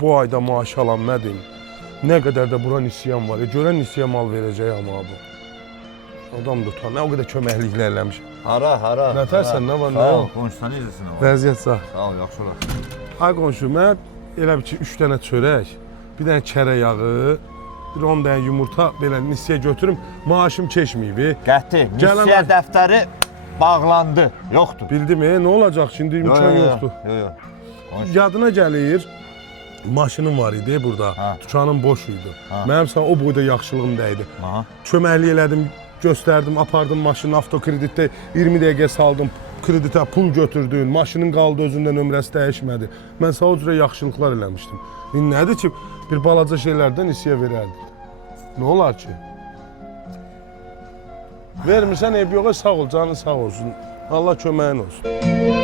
Bu ayda maaş alan mədim. Nə qədər də bura nisiyəm var. Görən nisiyə mal verəcək amma bu. Adam da tutan. Nə o qədər köməkliklə eləmiş. Hara. Nətərsən, nə var, nə Sağ ol, yox? qonşusan necəsin o? Vəziyyət sağ. Sağ ol, yaxşı olar. Ay qonşu, mən elə bir ki 3 dənə çörək, bir dənə kərə yağı, bir 10 dənə yumurta belə nisiyə götürüm. Maaşım keçməyib. Qəti, nisiyə dəftəri bağlandı, yoxdur. Bildim, nə olacaq şimdi imkan yoxdur. Yox. Yadına gəlir, maşınım var idi burada, dükanım boş idi. Mənim sana o boyda yaxşılığım dəydi. Köməklik elədim, göstərdim, apardım maşını avtokreditdə 20 dəqiqə saldım, kreditə pul götürdün, maşının qaldı özündə nömrəsi dəyişmədi. Mən sana o cürə yaxşılıqlar eləmişdim. İndi nədir ki, bir balaca şeylərdən nisiyə verərdik. Nə olar ki? Vermirsən, eyb yox, sağ ol, canın sağ olsun. Allah köməyin olsun.